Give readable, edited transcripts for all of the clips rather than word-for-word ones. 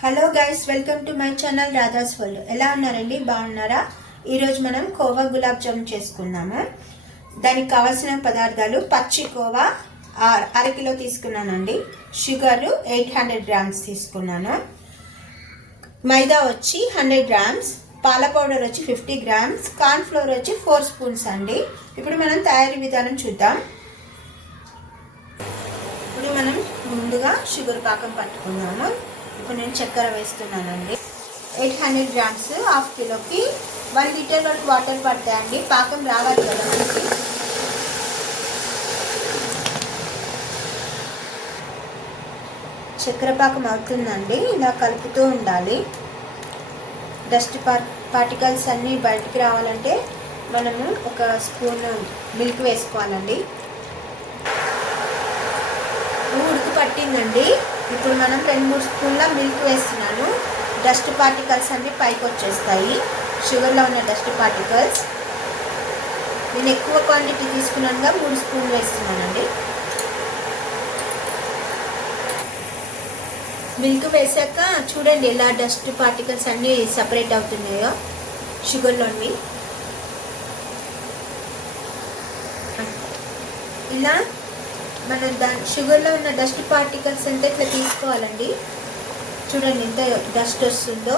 Hello guys, welcome to my channel Radha's world. ఎలా ఉన్నారండి? బాగున్నారా? ఈరోజు మనం కోవా గులాబ్ జామున్ చేసుకున్నాము. దానికి కావాల్సిన పదార్థాలు: పచ్చి కోవా అరకిలో తీసుకున్నానండి, షుగర్ 800 గ్రామ్స్ తీసుకున్నాను, మైదా వచ్చి 100 గ్రామ్స్, పాల పౌడర్ వచ్చి 50 గ్రామ్స్, కార్న్ ఫ్లోర్ వచ్చి 4 స్పూన్స్ అండి. ఇప్పుడు మనం తయారీ విధానం చూద్దాం. ఇప్పుడు మనం ముందుగా షుగర్ పాకం పట్టుకున్నాము. ఇప్పుడు నేను చక్కెర వేస్తున్నానండి. 800 గ్రామ్స్, హాఫ్ కిలోకి 1 లీటర్ వరకు వాటర్ పడతాయండి. పాకం రావాలి కదా మనకి. చక్కెర పాకం అవుతుందండి, ఇలా కలుపుతూ ఉండాలి. డస్ట్ పార్టికల్స్ అన్నీ బయటికి రావాలంటే మనము ఒక స్పూన్ మిల్క్ వేసుకోవాలండి. ఉడుకు పట్టిందండి. ఇప్పుడు మనం 2-3 స్పూన్ల మిల్క్ వేస్తున్నాను. డస్ట్ పార్టికల్స్ అన్నీ పైకి వచ్చేస్తాయి, షుగర్లో ఉన్న డస్ట్ పార్టికల్స్. నేను ఎక్కువ క్వాంటిటీ తీసుకున్నానుగా 3 స్పూన్లు వేస్తున్నానండి. మిల్క్ వేసాక చూడండి ఎలా డస్ట్ పార్టికల్స్ అన్నీ సపరేట్ అవుతున్నాయో షుగర్లోని. ఇలా మనం షుగర్లో ఉన్న డస్ట్ పార్టికల్స్ అంతా ఇట్లా తీసుకోవాలండి. చూడండి ఎంత డస్ట్ వస్తుందో.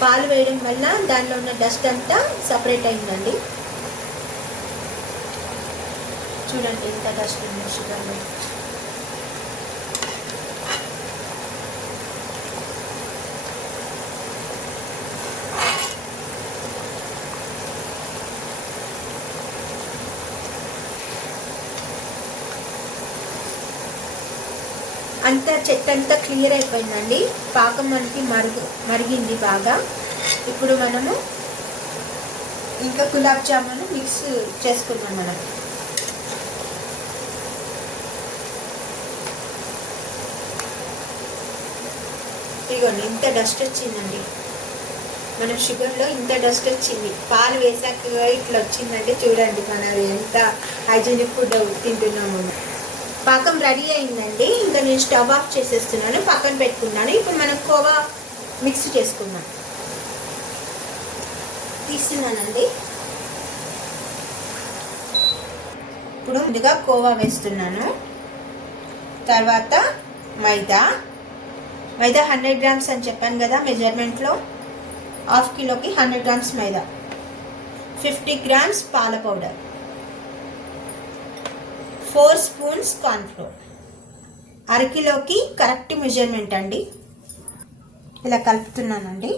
పాలు వేయడం వల్ల దానిలో ఉన్న డస్ట్ అంతా సపరేట్ అయిందండి. చూడండి ఎంత డస్ట్ ఉందో షుగర్లో. అంతా చెత్త అంతా క్లియర్ అయిపోయిందండి. పాకం మనకి మరిగింది బాగా. ఇప్పుడు మనము ఇంకా గులాబ్ జామున్ మిక్స్ చేసుకుందాం. మనం ఇదిగోండి ఇంత డస్ట్ వచ్చిందండి. మన షుగర్లో ఇంత డస్ట్ వచ్చింది. పాలు వేసాక ఇట్లా వచ్చిందంటే చూడండి మనం ఎంత హైజీనిక్ ఫుడ్ తింటున్నాము. పాకం రెడీ అయిందండి. ఇంకా నేను స్టవ్ ఆఫ్ చేసేస్తున్నాను, పక్కన పెట్టుకున్నాను. ఇప్పుడు మనం కోవా మిక్స్ చేసుకుందాం. తీస్తున్నానండి. ఇప్పుడు ముందుగా కోవా వేస్తున్నాను. తర్వాత మైదా 100 గ్రామ్స్ అని చెప్పాను కదా మెజర్మెంట్లో. హాఫ్ కిలోకి 100 గ్రామ్స్ మైదా, 50 గ్రామ్స్ పాల పౌడర్, 4 స్పూన్స్ కార్న్ ఫ్లోర్. అరకిలోకి కరెక్ట్ మెజర్మెంట్ అండి. ఇలా కలుపుతున్నానండి.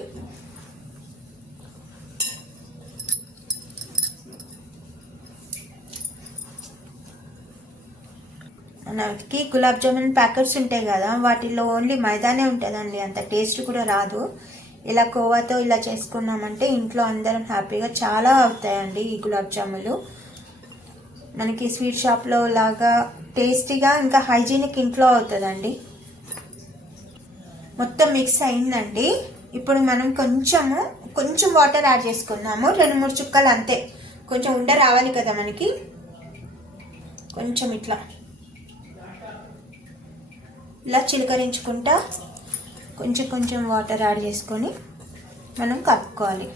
మనకి గులాబ్ జామున్ ప్యాకెట్స్ ఉంటాయి కదా, వాటిలో ఓన్లీ మైదానే ఉంటుందండి, అంత టేస్ట్ కూడా రాదు. ఇలా కోవాతో ఇలా చేసుకున్నామంటే ఇంట్లో అందరం హ్యాపీగా చాలా అవుతాయండి ఈ గులాబ్ జాములు. మనకి స్వీట్ షాప్లో లాగా టేస్టీగా ఇంకా హైజీనిక్ ఇంట్లో అవుతుందండి. మొత్తం మిక్స్ అయిందండి. ఇప్పుడు మనం కొంచెం వాటర్ యాడ్ చేసుకున్నాము, 2-3 చుక్కలు అంతే. కొంచెం ఉండ రావాలి కదా మనకి. కొంచెం ఇలా చిలకరించుకుంటా కొంచెం వాటర్ యాడ్ చేసుకొని మనం కలుపుకోవాలి.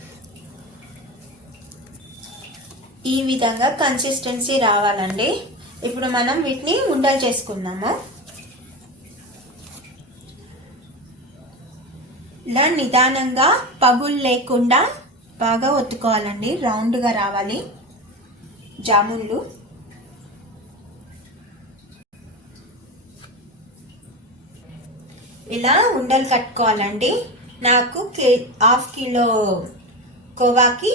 ఈ విధంగా కన్సిస్టెన్సీ రావాలండి. ఇప్పుడు మనం వీటిని ఉండలు చేసుకుందాము. ఇలా నిదానంగా పగులు లేకుండా బాగా ఒత్తుకోవాలండి. రౌండ్గా రావాలి జామున్లు. ఇలా ఉండలు కట్టుకోవాలండి. నాకు హాఫ్ కిలో కోవాకి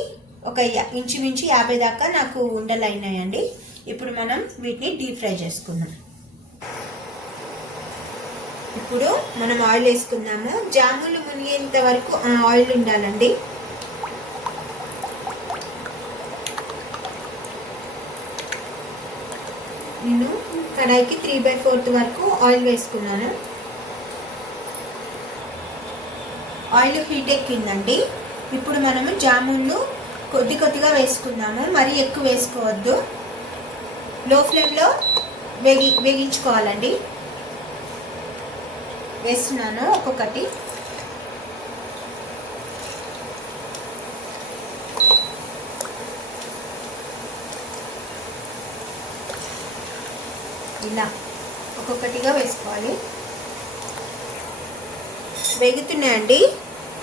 ఒక ఇంచుమించు 50 దాకా నాకు ఉండలు అయినాయండి. ఇప్పుడు మనం వీటిని డీప్ ఫ్రై చేసుకుందాం. ఇప్పుడు మనం ఆయిల్ వేసుకుందాము. జాములు మునిగేంత వరకు ఆయిల్ ఉండాలండి. నేను కడాయికి 3/4 వరకు ఆయిల్ వేసుకున్నాను. ఆయిల్ హీట్ ఎక్కిందండి. ఇప్పుడు మనము జామున్లు కొద్దిగా వేసుకుందాము, మరీ ఎక్కువ వేసుకోవద్దు. లో ఫ్లేమ్లో వేగించుకోవాలండి. వేస్తున్నాను ఒక్కొక్కటి. ఇలా ఒక్కొక్కటిగా వేసుకోవాలి. వేగుతున్నాయండి,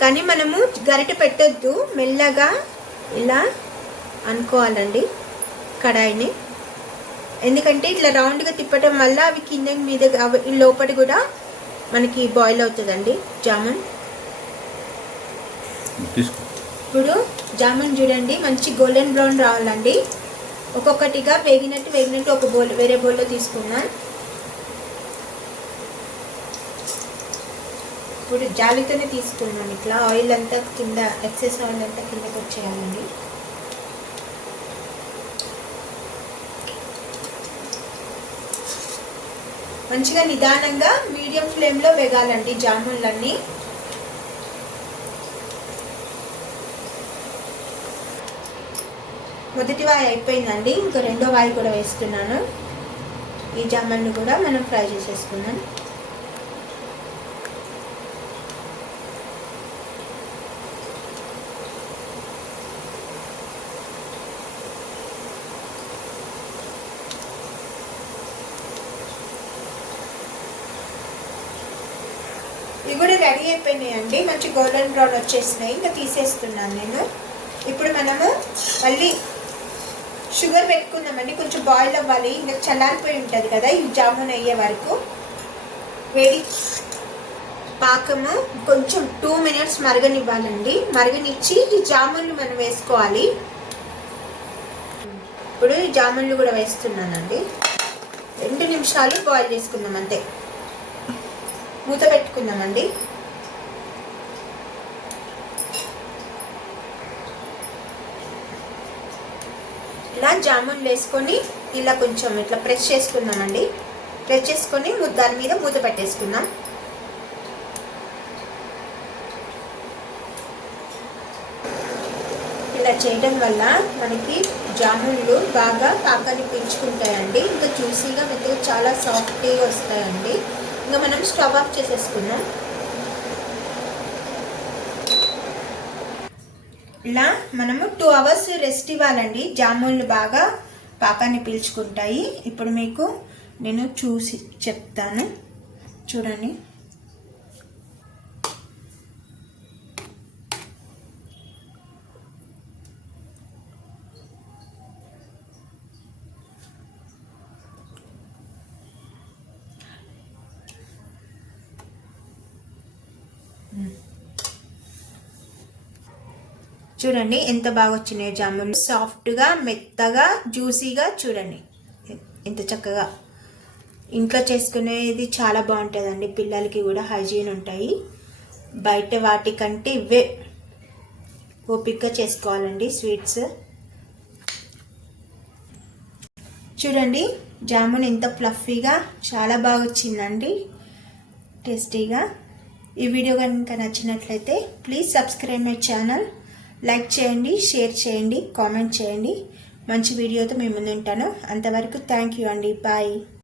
కానీ మనము గరిటె పెట్టొద్దు, మెల్లగా ఇలా అనుకోవాలండి కడాయిని. ఎందుకంటే ఇట్లా రౌండ్గా తిప్పటం వల్ల అవి కింద మీద లోపలి కూడా మనకి బాయిల్ అవుతుందండి జామున్. ఇప్పుడు జామున్ చూడండి మంచి గోల్డెన్ బ్రౌన్ రావాలండి. ఒక్కొక్కటిగా వేగినట్టు ఒక బౌల్ వేరే బౌల్లో తీసుకున్నాను. ఇప్పుడు జాలితోనే తీసుకున్నాను. ఇట్లా ఆయిల్ అంతా కింద, ఎక్సెస్ ఆయిల్ అంతా కిందకి వచ్చేయాలండి. మంచిగా నిదానంగా మీడియం ఫ్లేమ్లో వేగాలండి జామున్లన్నీ. మొదటి వాయి అయిపోయిందండి, ఇంకా రెండో వాయి కూడా వేస్తున్నాను. ఈ జామున్ను కూడా మనం ఫ్రై చేసేసుకున్నాం. ఇవి కూడా రెడీ అయిపోయినాయండి, మంచి గోల్డెన్ బ్రౌన్ వచ్చేసినాయి. ఇంకా తీసేస్తున్నాను నేను. ఇప్పుడు మనము మళ్ళీ షుగర్ పెట్టుకుందామండి, కొంచెం బాయిల్ అవ్వాలి. ఇంకా చల్లారిపోయి ఉంటుంది కదా ఈ జామున్ అయ్యే వరకు. వేడి పాకము కొంచెం 2 minutes మరగనివ్వాలండి. మరగనిచ్చి ఈ జామున్లు మనం వేసుకోవాలి. ఇప్పుడు ఈ జామున్లు కూడా వేస్తున్నానండి. 2 నిమిషాలు బాయిల్ చేసుకుందాం అంతే. మూత పెట్టుకుందామండి. ఇలా జామున్ వేసుకొని ఇలా కొంచెం ఇట్లా ప్రెస్ చేసుకుందామండి. ప్రెస్ చేసుకొని దాని మీద మూత పెట్టేసుకుందాం. ఇలా చేయడం వల్ల మనకి జామున్లు బాగా పాకాన్ని పీల్చుకుంటాయండి. ఇంకా జ్యూసీగా మెత్తగా చాలా సాఫ్ట్గా వస్తాయండి. ఇంకా మనం స్టవ్ ఆఫ్ చేసేసుకుందాం. ఇలా మనము 2 hours రెస్ట్ ఇవ్వాలండి. జామున్లు బాగా పాకాన్ని పీల్చుకుంటాయి. ఇప్పుడు మీకు నేను చూసి చెప్తాను, చూడండి. చూడండి ఎంత బాగా వచ్చినాయి జామున్లు. సాఫ్ట్గా, మెత్తగా, జ్యూసీగా. చూడండి ఎంత చక్కగా. ఇంట్లో చేసుకునేది చాలా బాగుంటుందండి. పిల్లలకి కూడా హైజీన్ ఉంటాయి. బయట వాటికంటే ఇవే ఓపికగా చేసుకోవాలండి స్వీట్స్. చూడండి జామున్ ఎంత ఫ్లఫీగా, చాలా బాగా వచ్చిందండి, టేస్టీగా. ఈ వీడియో కనుక నచ్చినట్లయితే please subscribe my channel. Like చేయండి, షేర్ చేయండి, కామెంట్ చేయండి. మంచి వీడియోతో మేము ముందు ఉంటాను. అంతవరకు థ్యాంక్ యూ అండి. బాయ్.